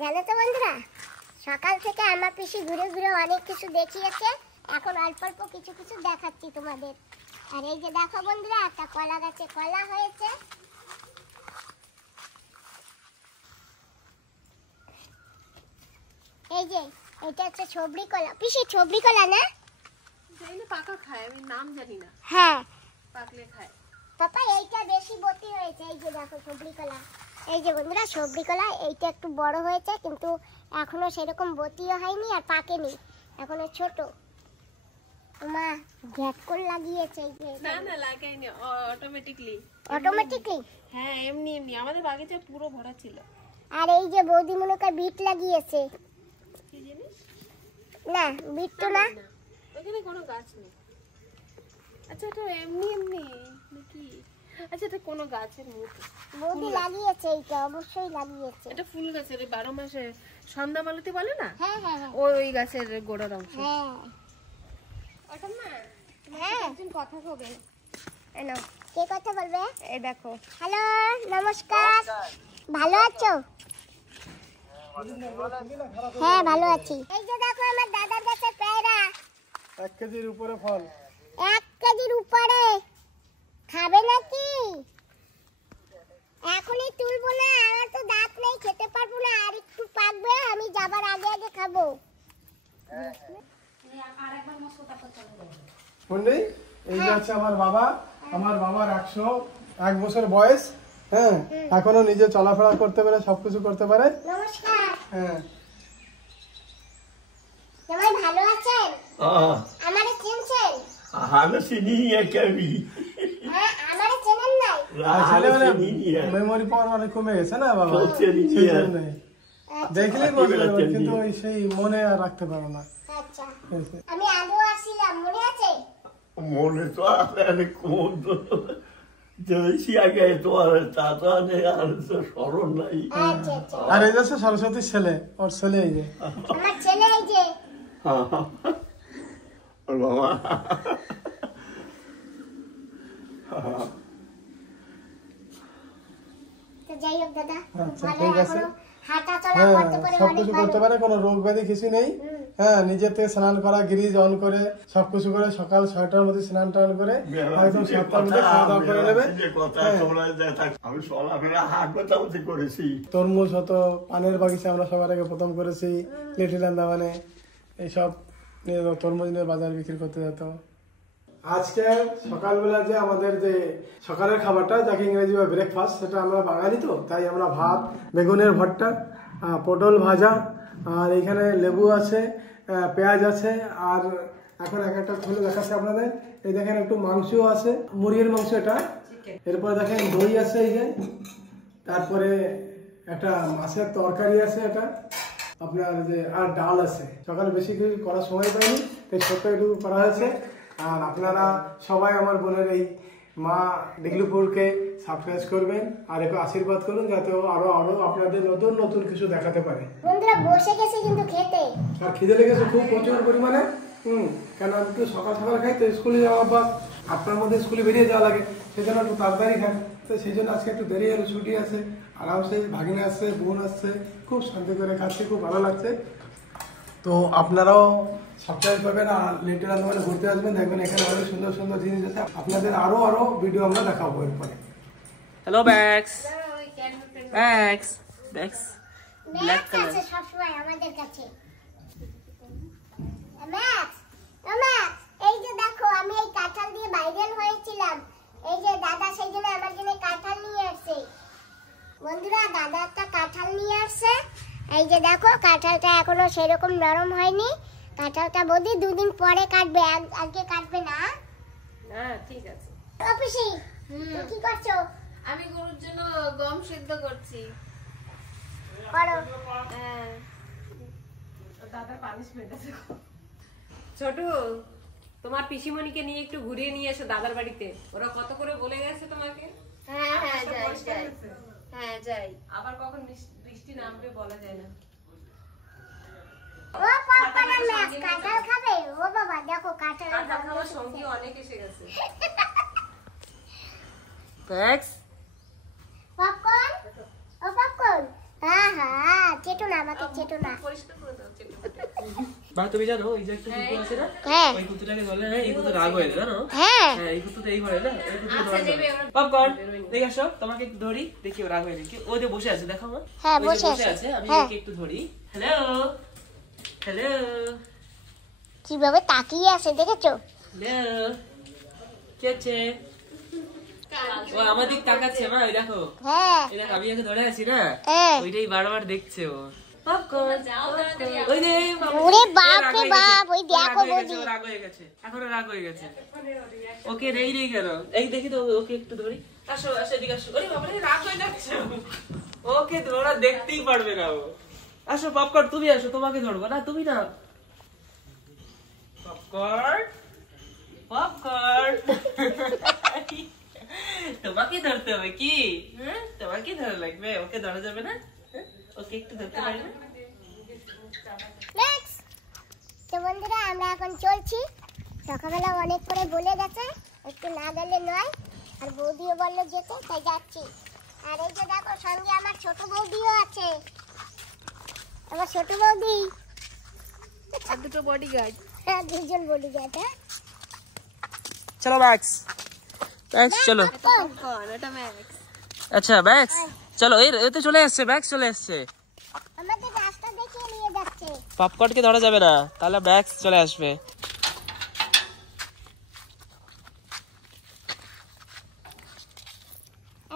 জানো তো বন্ধুরা, সকাল থেকে আমার পিসি ঘুরে ঘুরে অনেক কিছু দেখিয়েছে, এখন অল্প অল্প কিছু কিছু দেখাচ্ছি তোমাদের। আর এই যে দেখো বন্ধুরা, একটা কলা গাছে কলা হয়েছে। এই যে এটা হচ্ছে ছবরি কলা। পিসি ছবরি কলা না? জানি না, পাকা খায়, আমি নাম জানি না। হ্যাঁ, পাকলে খায়। পাপা এইটা বেশি বতি হয়েছে। এই যে দেখো ছবরি কলা। এই যে বন্ধুরা ছবরি কলা, এইটা একটু বড় হয়েছে কিন্তু এখনো সেরকম বতিও হয়নি আর পাকেনি, এখনো ছোট। মা গ্যাট করে লাগিয়েছে। এই যে না না লাগাইনি, অটোমেটিকলি। অটোমেটিকলি? হ্যাঁ, এমনি এমনি আমাদের বাগিচা পুরো ভরা ছিল। আর এই যে বৌদি মনে করে বিট লাগিয়েছে। কি জিনিস? না বিট তো না, ওখানে কোনো গাছ নেই। আচ্ছা, এটা এমনি এমনি নাকি? আচ্ছা, এটা কোনো গাছের মতো বৌদি লাগিয়েছে। এইটা অবশ্যই লাগিয়েছে। এটা ফুল গাছের 12 মাসে সন্ধ্যা মালতী বলে না, হ্যাঁ হ্যাঁ হ্যাঁ ওই গাছের গোড়ার অংশ। হ্যাঁ ওটা মা, হ্যাঁ। একজন কথা হবে। এই নাও। কে কথা বলবে? এই দেখো। হ্যালো, নমস্কার। ভালো আছো? হ্যাঁ ভালো আছি। এই যে দেখো আমার দাদার কাছে পেয়ারা। 1 কেজির উপরে ফল। 1 কেজির উপরে। খাবে নাকি? এখনই তুলবো না, আমার তো দাঁত নেই, খেতে পারবো না। আর একটু পাকবে, আমি যাবার আগে আগে খাবো। শুনলি, এই যে হচ্ছে আমার বাবা। আমার বাবার 101 বছর বয়স। হ্যাঁ, এখনো নিজে চলাফেরা করতে পারে, সবকিছু করতে পারে। নমস্কার। হ্যাঁ, জামাই ভালো আছেন? আমারে চিনছেন? Hana seni kami. হ্যাঁ, আমারে চেনেন নাই? ছেলে Hana মানে seni মেমোরি পাওয়ার অনেক কমে গেছে না বাবা, Çok seni সেই ya. জন্যই। দেখলেই বুঝতে পারবে, কিন্তু ওই সেই মনে আর রাখতে পারো না। আচ্ছা, আমি আগেও আসছিলাম, মনে আছে? Mone to afane kondo. Dövüşü aগে তো আর তাতা নে আর সরণ নাই। আচ্ছা আচ্ছা। আর এই যে হচ্ছে সরস্বতীর ছেলে, ওর ছেলে এই যে। আমার ছেলে এই যে। ওর বাবা। তো যাই হোক দাদা, আচ্ছা, ভালো। ঠিক আছে। এখনো হাঁটা চলা হ্যাঁ, করতে পারে, অনেক সবকিছু ভালো। করতে পারে, কোনো রোগ ব্যাধি কিছু নেই। হ্যাঁ, নিজের থেকে স্নান করা, গ্রিজ অন করে সবকিছু করে সকাল 6টার মধ্যে স্নান টান করে একদম 7টার মধ্যে খাওয়া দাওয়া করে নেবে। আমি চলাফেরা হাট মোটামুটি করেছি। তরমুজ হতো, পানের বাগিচা আমরা সবার আগে প্রথম করেছি, লিটিল আন্দামানে। এইসব নিয়ে তরমুজ নিয়ে বাজার বিক্রি করতে যেত। আজকে সকালবেলা যে আমাদের যে সকালের খাবারটা, যাকে ইংরেজি বা ব্রেকফাস্ট, সেটা আমরা বাঙালি তো, তাই আমরা ভাত, বেগুনের ভর্তা, পটল ভাজা, আর এখানে লেবু আছে, পেঁয়াজ আছে, আর এখন এক একটা খুলে দেখাচ্ছে আপনাদের। এই দেখেন একটু মাংসও আছে, মুরগির মাংস এটা। এরপরে দেখেন দই আছে এই যে, তারপরে একটা মাছের তরকারি আছে এটা আপনার যে, আর ডাল আছে। সকালে বেশি কিছু করার সময় পাইনি, তাই ছোট্ট একটু করা হয়েছে। আর আপনারা সবাই আমার বোনের এই মা ডিগলুপুরকে সাবস্ক্রাইব করবেন আর একটু আশীর্বাদ করুন, যাতে আরো আরো আপনাদের নতুন নতুন কিছু দেখাতে পারে। বন্ধুরা বসে গেছে কিন্তু খেতে। আর খিদে লেগেছে খুব প্রচুর পরিমাণে। কেন আমি একটু সকাল সকাল খাই তো, স্কুলে যাওয়া বা 8টার মধ্যে স্কুলে বেরিয়ে যাওয়া লাগে, সেই জন্য একটু তাড়াতাড়ি খাই। তো সেই জন্য আজকে একটু দেরি হলো, ছুটি আছে, আরামসে ভাগিনা আসছে, বোন আসছে, খুব শান্তি করে খাচ্ছি, খুব ভালো লাগছে। তো আপনারাও সাবস্ক্রাইব করবেন আর লিটল আন্দামানে ঘুরতে আসবেন, দেখবেন এখানে অনেক সুন্দর সুন্দর জিনিস আছে। আপনাদের আরো ভিডিও আমরা দেখাবো এরপরে। হ্যালো ব্যাক্স, ব্যাক্স, ব্যাক্স, ব্ল্যাক ম্যাক্স কালার। আছে সবসময় আমাদের কাছে। ম্যাক্স, ও ম্যাক্স, এই যে দেখো আমি এই কাঁঠাল দিয়ে ভাইরাল হয়েছিলাম। এই যে দাদা সেই জন্য আমার জন্য কাঁঠাল নিয়ে আসছে। বন্ধুরা দাদা একটা কাঁঠাল নিয়ে আসছে। এই যে দেখো, কাঁঠালটা এখনো সেরকম নরম হয়নি। কাঁঠালটা বৌদি 2 দিন পরে কাটবে, আজকে কাটবে না। হ্যাঁ ঠিক আছে। অফিসি তুমি কি করছো? আমি গরুর জন্য গম সিদ্ধ করছি। করো। হ্যাঁ, দাদার পানিশমেন্ট আছে। ছোট, তোমার পিসিমণিকে নিয়ে একটু ঘুরিয়ে নিয়ে এসো দাদার বাড়িতে। ওরা কত করে বলে গেছে তোমাকে। হ্যাঁ হ্যাঁ যাই যাই, হ্যাঁ যাই। আবার কখন বৃষ্টি নামবে বলা যায় না। ও পাপা না ম্যাক্স কাঁঠাল খাবে? ও বাবা দেখো কাঁঠাল খাওয়ার সঙ্গী অনেক এসে গেছে। ব্যাক্স, পপকর্ন, ও পপকর্ন চেটো না আমাকে, চেটো না। মা তুমি জানো এই যে একটা কুকুর আছে না, হ্যাঁ ওই কুকুরটাকে ধরলে না এই কুকুর রাগ হয়ে যায় জানো। হ্যাঁ হ্যাঁ এই কুকুর তো এই করে না, এই কুকুর পপকর্ন দেখে আসো, তোমাকে একটু ধরি দেখি ও রাগ হয়ে নাকি। ও যে বসে আছে দেখো মা, হ্যাঁ, ওই যে বসে বসে আছে। আছে, আমি হ্যাঁ। ওকে একটু ধরি। হ্যালো হ্যালো কিভাবে তাকিয়ে আছে দেখেছো? হ্যালো কি আছে? ও আমার দিক তাকাচ্ছে মা, ওই দেখো হ্যাঁ এই দেখো আমি ওকে ধরে আছি না, হ্যাঁ। ওইটাই বারবার দেখছে ও। পপকর্ন ওই যে ওরে বাপ রে বাপ, ওই দেখো বৌদি। রাগ হয়ে গেছে, এখনো রাগ হয়ে গেছে। ওকে নেই নেই কেন, এই দেখি তো ওকে একটু ধরি। আসো আসো এদিকে আসো। ওরে বাবা রে রাগ হয়ে যাচ্ছে ও। ওকে ধরা দেখতেই পারবে না ও। আসো পপকর্ন তুমি আসো, তোমাকে ধরবো না, তুমি না। পপকর্ন পপকর্ন তোমাকে ধরতে হবে কি? হ্যাঁ তোমাকে ধরা লাগবে, ওকে ধরা যাবে না? ওকে একটু ধরতে পারি না? Next! তো বন্ধুরা আমরা এখন চলছি, সকালবেলা অনেক করে বলে গেছে একটু না গেলে নয়, আর বৌদিও বললো যেতে, তাই যাচ্ছি। আর এই যে দেখো সঙ্গে আমার ছোট বৌদিও আছে, আমার ছোট বৌদি আর দুটো বডিগার্ড। হ্যাঁ, দুজন বডিগার্ড। হ্যাঁ চলো ম্যাক্স, ম্যাক্স চলো। পপকর্ন, এটা ম্যাক্স। আচ্ছা ম্যাক্স চলো, এতে চলে আসছে, ম্যাক্স চলে আসছে। আমাদের রাস্তা দেখিয়ে নিয়ে যাচ্ছে। পপকর্নকে ধরা যাবে না, তাহলে ম্যাক্স চলে আসবে।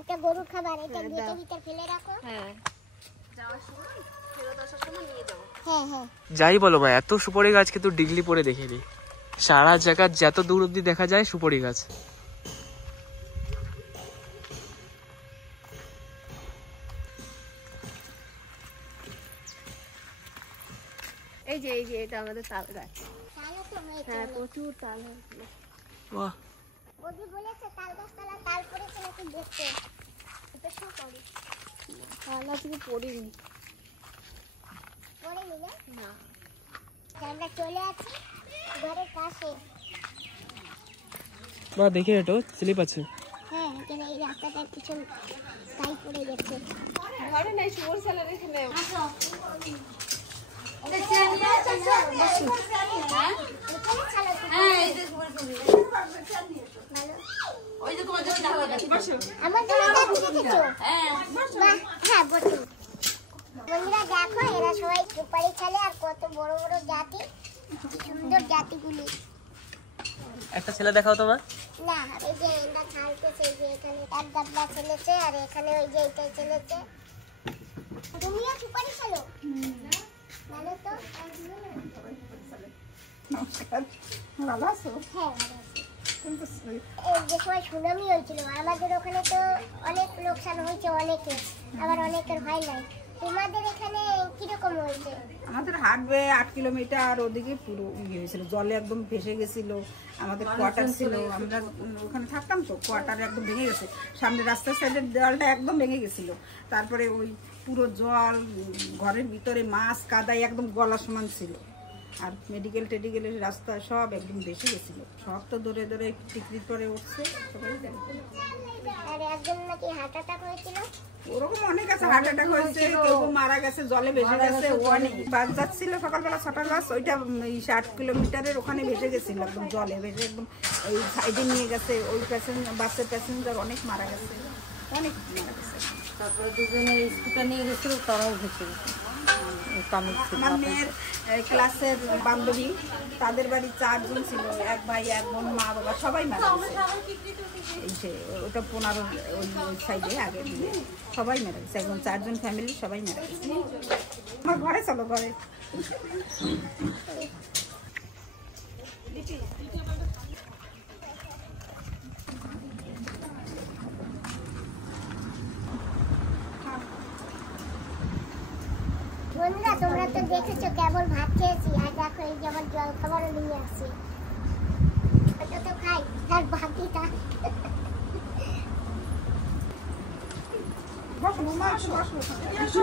একটা গরুর খাবার, এটা গেটের ভিতর ফেলে রাখো। হ্যাঁ যাওয়ার সময় ফেরত আসার সময় নিয়ে যাবো। হ্যাঁ হ্যাঁ। যাই বলো মা, এত সুপারি গাছ কিন্তু ডিগলি পরে দেখিনি। সারা জায়গা যত দূর অব্দি দেখা যায় সুপারি গাছ। এই যে এটা আমাদের তাল গাছ। তাহলে তো হয়েছে। হ্যাঁ প্রচুর তাল হয়েছিল। বাহ বৌদি বলেছে তাল গাছতলা তাল পড়েছে নাকি দেখতে। এটা শুরু করি। তাল আজকে পড়িনি। পড়েনি না? না আমরা চলে আসি ঘরের কাছে। মা দেখে হেঁটো, স্লিপ আছে। হ্যাঁ, এখানে এই রাস্তাটার পিছন তাই পড়ে গেছে। ঘরে নাই, শুয়োর সালা রেখে নেও। হ্যাঁ এই যে শুয়োর সালা। ওই যে তোমার জন্য দেখা যাচ্ছে। বসো। আমার জন্য দেখেছো? হ্যাঁ বাহ, হ্যাঁ বসুন। বন্ধুরা দেখো এরা সবাই সুপারি ছালে, আর কত বড় বড় জাতি, সুন্দর জাতিগুলি। একটা ছেলে দেখাও তোমার। না, এই যে এটা ছালতেছে, এই যে এখানে এক গাবলা ছেলেছে, আর এখানে ওই যে এইটাই ছেলেছে। তুমিও সুপারি ছালো? ভালো তো। নমস্কার, ভালো আছো? হ্যাঁ ভালো আছি। কিন্তু এই যে সময় সুনামি হয়েছিল আমাদের ওখানে, তো অনেক লোকসান হয়েছে অনেকের, আবার অনেকের হয় নাই। তোমাদের এখানে কিরকম হয়েছে? আমাদের হাঁটবে 8 কিলোমিটার ওদিকে পুরো ইয়ে হয়েছিল, জলে একদম ভেসে গেছিল। আমাদের কোয়ার্টার ছিল, আমরা ওখানে থাকতাম, তো কোয়ার্টার একদম ভেঙে গেছে। সামনে রাস্তার সাইডের দেওয়ালটা একদম ভেঙে গেছিল। তারপরে ওই পুরো জল, ঘরের ভিতরে মাছ কাদায় একদম গলা সমান ছিল। আর টেডিকেলের রাস্তা সব একদম ভেসে গেছিল। সব তো দৌড়ে দৌড়ে টিকরি করে উঠছে, সবাই জানে। আর একজন নাকি হার্ট অ্যাটাক হয়েছিল। ওরকম অনেক আছে, হার্ট অ্যাটাক হয়েছে, কেউ মারা গেছে, জলে ভেসে গেছে। ও অনেক বাস যাচ্ছিল সকালবেলা 6টার বাস, ওইটা 8 কিলোমিটারের ওখানে ভেসে গেছিল, একদম জলে ভেসে একদম এই সাইডে নিয়ে গেছে। ওই বাসের প্যাসেঞ্জার অনেক মারা গেছে, অনেক মারা গেছে। তারপরে দুজনে স্কুটার নিয়ে গেছিল, তারাও ভেসে গেছে। আমার মেয়ের ক্লাসের বান্ধবী, তাদের বাড়ি 4 জন ছিল, এক ভাই এক বোন, মা বাবা সবাই মারা গেছে। এই যে ওটা 15 ওই সাইডে আগে দিয়ে সবাই মারা গেছে, একদম 4 জন ফ্যামিলি সবাই মারা গেছে। আমার ঘরে চলো, ঘরে। বন্ধুরা তোমরা তো দেখেছো কেবল ভাত খেয়েছি, আর দেখো এই যে আমার জল খাবারও নিয়ে আসছি। ওটা তো খাই, আর বাকিটা বসো মামা, বসো।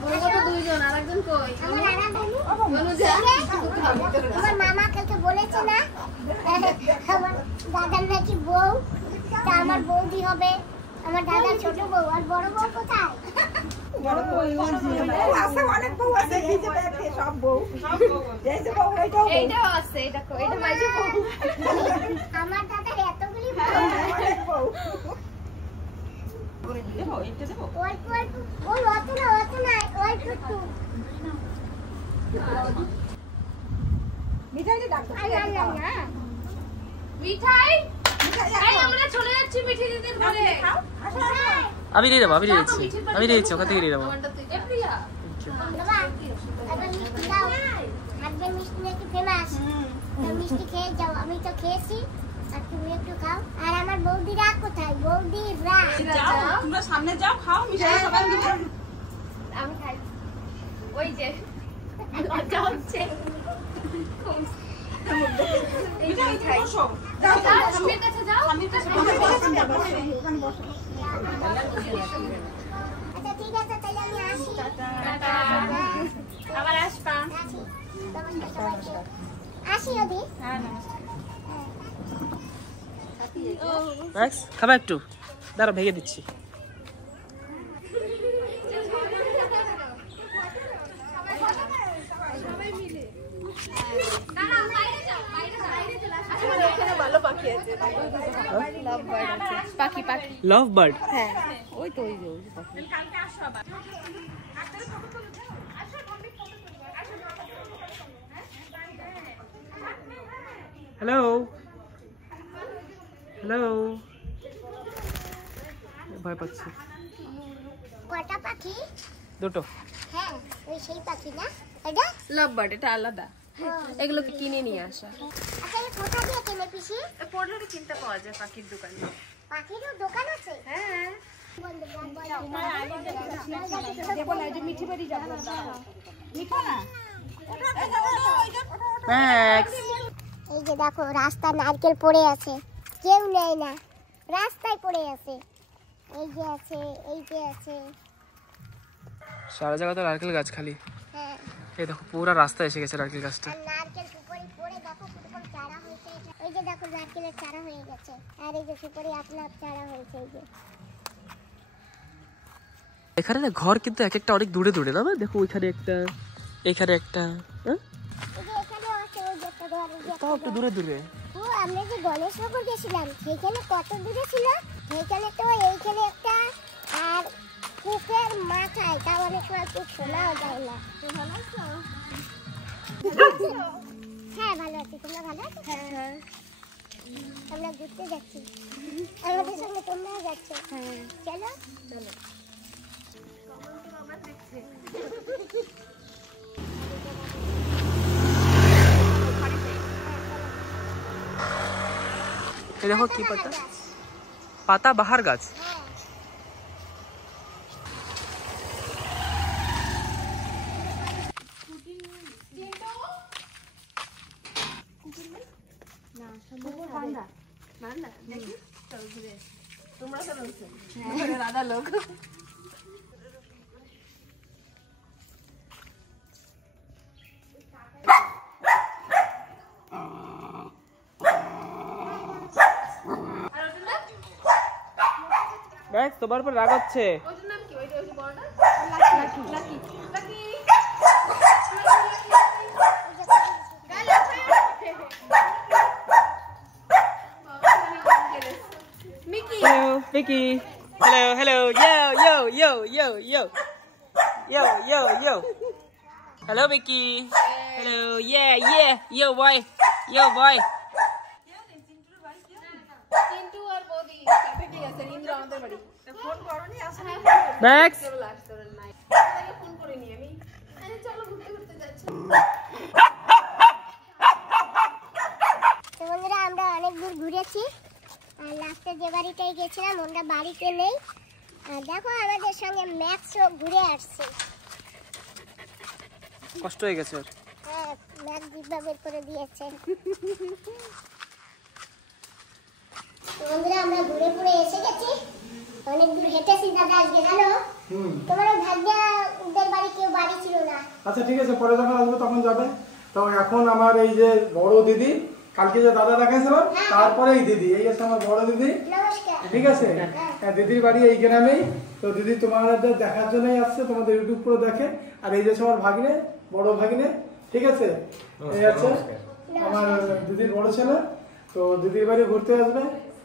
বলবো তো দুইজন, আরেকজন কই? আমার অনুজা। আমার মামা কালকে বলেছে না আমার দাদার নাকি বউ, তা আমার বৌদি হবে। আমার দাদার ছোট বউ, আর বড় বউ কোথায়? আছে অনেক বউ আছে এই যে দেখে সব বউ এই যে বউ এইটাও আছে দেখো এটা মাইজে বউ আমার দাদার এতগুলি বউ করে দেবো এটা দেবো অল্প অল্প ওই অত না অল্প একটু মিঠাই ডাকো মিঠাই এই আমরা চলে যাচ্ছি মিঠি দিদির ঘরে আমি দিয়ে দেবো, আমি দিয়ে দিচ্ছি, আমি দিয়ে দিচ্ছি, ওখান থেকে দিয়ে দেবো। এ প্রিয়া বাবা এবার মিষ্টি দাও হাজবেন্ড মিষ্টি নাকি ফেমাস মিষ্টি খেয়ে যাও আমি তো খেয়েছি আর তুমি একটু খাও আর আমার বৌদিরা কোথায় বৌদিরা যাও তোমরা সামনে যাও খাও মিঠাই সবাই মিলে আমি খাই ওই যে লজ্জা হচ্ছে এই যে মিঠাই বসো যাও স্বামীর কাছে যাও স্বামীর কাছে ওখানে বসো আচ্ছা ঠিক আছে তাহলে আমি আসি আবার আসবা আসি নমস্কার সবাইকে আসি অদি হ্যাঁ নমস্কার ম্যাক্স খাবা একটু, দাঁড়া ভেঙে দিচ্ছি। লাভ বার্ড, ওই তো ওই যে পাখি। হ্যালো হ্যালো, ভয় পাচ্ছি। কটা পাখি দুটো। হ্যাঁ ওই সেই পাখি না এটা লাভ বার্ড, এটা আলাদা, এগুলোকে কিনে নিয়ে আসা। আচ্ছা এই কোথা দিয়ে কেনে পিসি পড়লে কিনতে পাওয়া যায় পাখির দোকানে। পাখিরও দোকান আছে হ্যাঁ মিঠি বাড়ি যাবো মিঠা না ম্যাক্স, এই যে দেখো রাস্তা নারকেল পড়ে আছে কেউ নেয় না রাস্তায় পড়ে আছে এই যে আছে এই যে আছে সারা জায়গা তো নারকেল গাছ খালি। হ্যাঁ এই দেখো পুরো রাস্তা এসে গেছে নারকেল গাছটা। আর নারকেল সুপারি পড়ে দেখো কিরকম চারা হয়েছে এই যে দেখো নারকেলের চারা হয়ে গেছে আর এই যে সুপারি আপনার চারা হয়েছে এই যে এখানে না ঘর কিন্তু এক একটা অনেক দূরে দূরে না, দেখো ওইখানে একটা, এখানে একটা, হ্যাঁ এই যে এখানে আছে ওই যে একটা ঘর এই যে তাও একটু দূরে দূরে। ও আমরা যে গণেশনগর গেছিলাম সেইখানে কত দূরে ছিল সেইখানে তো এইখানে একটা আর কুকের মাথায় তাও অনেক সময় খুব শোনাও যায় না হ্যাঁ ভালো আছি তোমরা ভালো আছো হ্যাঁ আমরা ঘুরতে যাচ্ছি আমাদের সঙ্গে তোমরাও যাচ্ছ হ্যাঁ চলো চলো এই দেখো কি পাতা, পাতা বাহার গাছ। ম্যাক্স তোমার উপর রাগ হচ্ছে। ওটার নাম কি ওইটা ওই যে বড়টা lucky Hello, Vicky. Hello, hello. Yo, yo, yo, yo, yo. Yo, yo, yo. Hello, Vicky. Hello. Yeah, yeah. Yo, boy. Yo, boy. কিন্তু আর বৌদি কাছে কি আছে ইন্দ্র আমাদের বাড়ি ফোন করনি আসলে Max. ফোন করে নি আমি চলো ঘুরতে ঘুরতে যাচ্ছি তো বন্ধুরা আমরা অনেক দূর ঘুরেছি আর লাস্টে যে বাড়িটায় গেছিলাম ওটা বাড়িতে নেই আর দেখো আমাদের সঙ্গে ম্যাক্সও ঘুরে আসছে কষ্ট হয়ে গেছে ওর। হ্যাঁ ম্যাক্স ডিব্বা বের করে দিয়েছে তো বন্ধুরা আমরা ঘুরে ঘুরে এসে গেছি অনেক দূর হেঁটেছি দাদা আজকে জানো তোমার ভাগ্যাদের বাড়ি কেউ বাড়ি ছিল না আচ্ছা ঠিক আছে পরে যখন আসবো তখন যাবে। তো এখন আমার এই যে বড় দিদি কালকে যে দাদা দেখাইছিল তারপরে এই দিদি এই হচ্ছে আমার বড় দিদি নমস্কার ঠিক আছে? হ্যাঁ, দিদির বাড়ি এই গ্রামেই। তো দিদি তোমাদের দেখার জন্যই আসছে, তোমাদের ইউটিউব পুরো দেখে। আর এই যে আমার ভাগ্নে, বড় ভাগ্নে, ঠিক আছে? এই আছে আমার দিদির বড় ছেলে। তো দিদির বাড়ি ঘুরতে আসবে,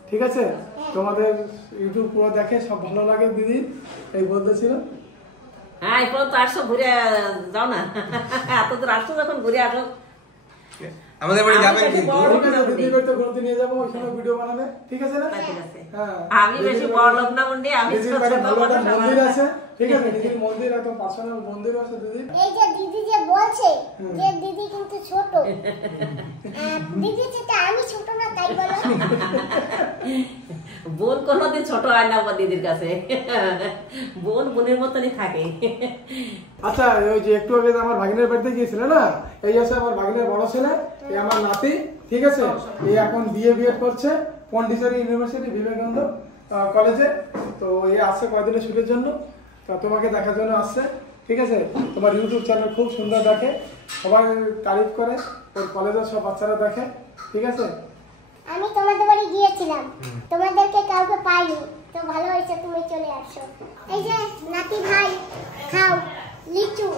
ঠিক আছে? তোমাদের ইউটিউব পুরো দেখে, সব ভালো লাগে দিদি, এই বলতেছিল। হ্যাঁ, এরপর তো আসো, ঘুরে যাও না। এত দূর আসো, যখন ঘুরে আসো। আমাদের বাড়ি যাবেন কিন্তু। ঠিক আছে, দিদির বাড়িতে ঘুরতে নিয়ে যাবো, ওই সময় ভিডিও বানাবে, ঠিক আছে না? ঠিক আছে। হ্যাঁ, আমি বেশি বড় লোক না বন্ডি, আমি দিদির বাড়ি ভালো একটা মন্দির আছে, ঠিক আছে? দিদির মন্দির একদম পার্সোনাল মন্দির আছে দিদি। এই যে দিদি যে বলছে যে দিদি কিন্তু ছোট, দিদি যেটা আমি ছোট না তাই বলো। বোন কোনোদিন ছোট হয় না আমার দিদির কাছে, বোন বোনের মতনই থাকে। আচ্ছা, ওই যে একটু আগে আমার ভাগিনের বাড়িতে গিয়েছিল না, এই আছে আমার ভাগিনের বড় ছেলে, এই আমার নাতি, ঠিক আছে? এই এখন বিএড করছে পন্ডিচেরি ইউনিভার্সিটি বিবেকানন্দ কলেজে। তো এই আসছে কয়েকদিনের ছুটির জন্য, তা তোমাকে দেখার জন্য আসছে, ঠিক আছে? তোমার ইউটিউব চ্যানেল খুব সুন্দর দেখে, সবাই তারিফ করে, ওর কলেজের সব বাচ্চারা দেখে, ঠিক আছে? আমি তোমাদের বাড়ি গিয়েছিলাম, তোমাদেরকে কাউকে পাইনি, তো ভালো হয়েছে তুমি চলে আসছো। এই যে নাতি ভাই, খাও লিচু।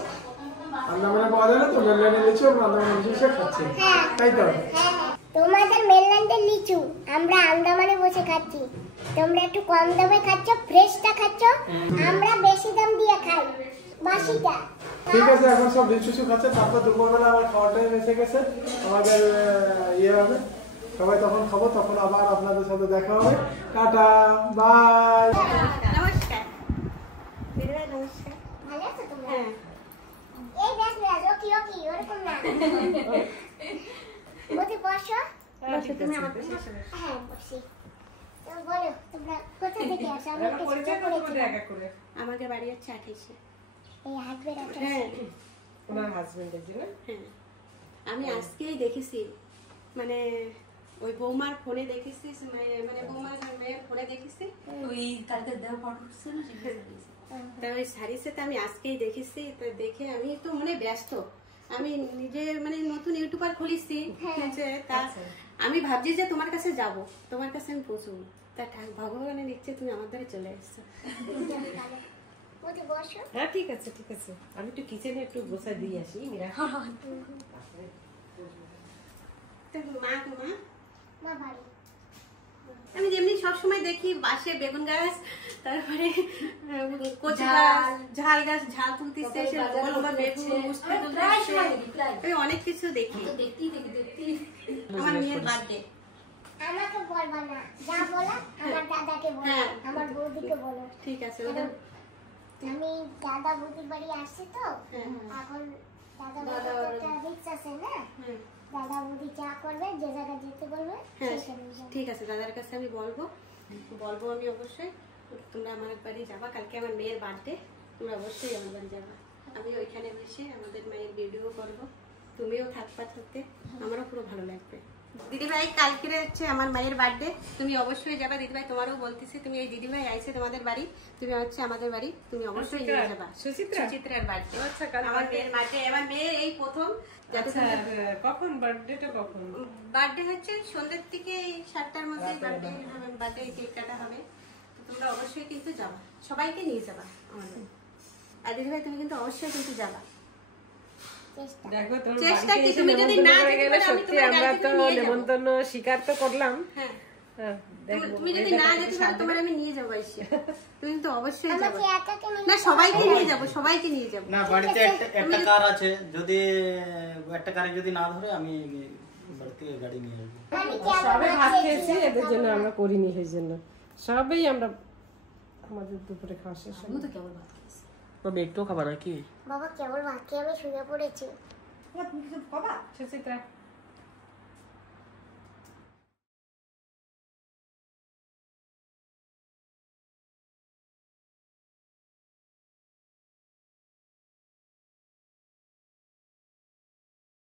আন্দামানে পাওয়া যায় না তো, মেনল্যান্ডে লিচু, আমরা আন্দামানে লিচু সে খাচ্ছি, হ্যাঁ তাই তো? হ্যাঁ, তোমাদের মেনল্যান্ডের লিচু আমরা আন্দামানে বসে খাচ্ছি, তোমরা একটু কম দামে খাচ্ছ, ফ্রেশটা খাচ্ছ, আমরা বেশি দাম দিয়ে খাই বাসিটা। ঠিক আছে, এখন সব লিচু খাচ্ছে, তারপর দুপুরবেলা আবার খাওয়ার টাইম এসে গেছে, আমাদের ইয়ে হবে, সবাই তখন খাবো, তখন আবার আপনাদের সাথে দেখা হবে। Tata, bye. নমস্কার দিদিভাই, নমস্কার। ভালো আছো তোমরা? এই দেখ রাজ, ওকি ওরকম না। বসে বসো, বসো তুমি আমার পাশে। হ্যাঁ বসি। তো বলো তোমরা কোথা থেকে আসো? আমি একটু পরিচয় করে। আমাদের বাড়ি হচ্ছে 28-এ। এই হাটবের আছে। হ্যাঁ ওনার হাজবেন্ডের জন্য। হ্যাঁ, আমি আজকেই দেখেছি, মানে ওই বৌমার ফোনে দেখেছি, মানে বৌমার মেয়ের ফোনে দেখেছি, ওই কালকে দেওয়া ফটো ছিল না, তা ওই শাড়িতে আমি আজকেই দেখেছি। তো দেখে আমি তো মনে ব্যস্ত, আমি নিজে মানে নতুন ইউটিউবার খুলেছি, যে তা আমি ভাবছি যে তোমার কাছে যাব, তোমার কাছে আমি পৌঁছবো, তা ভগবানের ইচ্ছে তুমি আমার দ্বারা চলে এসছো। বসে বসো। হ্যাঁ ঠিক আছে, ঠিক আছে, আমি একটু কিচেনে একটু গোছাই দিয়ে আসি। মীরা তো মা মা বাড়ি। আমি যেমনি সবসময় দেখি বাসে বেগুন গাছ, তারপরে কচি গাছ, ঝাল গাছ, ঝাল তুলতেছে, লম্বা বেগুন, উস্তে তুলতেছে, আমি অনেক কিছু দেখি। আমার মেয়ের বার্থডে, আমাকে বলবা না, যা বলা আমার দাদাকে বলো, হ্যাঁ। আমার বৌদিকে বলো। ঠিক আছে, ওদের আমি দাদা বৌদির বাড়ি আসছি তো, হ্যাঁ। এখন দাদা বৌদির একটা রিক্স আছে না, দাদা বৌদি চা করবে, যে জায়গায় যেতে বলবে হ্যাঁ সেখানে যাবে। ঠিক আছে, দাদার কাছে আমি বলবো আমি অবশ্যই। তোমরা আমার বাড়ি যাবা, কালকে আমার মেয়ের বার্থডে, তোমরা অবশ্যই আমার বাড়ি যাবা। আমি ওইখানে বসে আমাদের মায়ের ভিডিও করবো, তুমিও থাকবা, থাকতে আমারও পুরো ভালো লাগবে। দিদিভাই কালকে হচ্ছে আমার মায়ের বার্থডে, তুমি অবশ্যই যাবা। দিদিভাই তোমারও বলতেছি, তুমি এই দিদিভাই আইছে তোমাদের বাড়ি, তুমি হচ্ছে আমাদের বাড়ি, তুমি অবশ্যই নিয়ে যাবা। সুচিত্রার বার্থডে, আচ্ছা, কাল আমার মেয়ের বার্থডে, আমার মেয়ে এই প্রথম। আচ্ছা, কখন বার্থডেটা কখন? বার্থডে হচ্ছে সন্ধ্যের থেকে 7টার মধ্যে বার্থডে কেক কাটা হবে। তো তোমরা অবশ্যই কিন্তু যাবা, সবাইকে নিয়ে যাবা আমাদের। আর দিদিভাই তুমি কিন্তু অবশ্যই কিন্তু যাবা। দেখো তোমার চেষ্টা বাড়িতে কি, এসে তুমি যদি নেমন্তন্ন না করে যেতে গেলে পারো, আমি সত্যি তোমার আমরা গাড়িতে তো নিয়ে যাবো। নেমন্তন্ন স্বীকার তো করলাম। হ্যাঁ, হ্যাঁ, দেখো, তুমি যদি না যেতে পারো তোমার আমি নিয়ে যাবো এসে, তুমি কিন্তু অবশ্যই যাবে। আমাকে একাকে নিয়ে না, সবাইকে নিয়ে যাবো, সবাইকে নিয়ে যাবো। না, বাড়িতে একটা কার আছে, যদি একটা কারে যদি না ধরে আমি বাড়ি থেকে গাড়ি নিয়ে আসবো। আমি সবে কেমন ভাত আছি খেয়েছি, এদের জন্য আমরা করিনি, সেই জন্য সবেই আমরা আমাদের দুপুরে খাওয়া শেষ হলো। তো কেবল ভাত খেয়েছি। তবে একটু খাবার নাকি? বাবা কেবল ভাত খেয়ে আমি শুয়ে পড়েছি। সুচিত্রা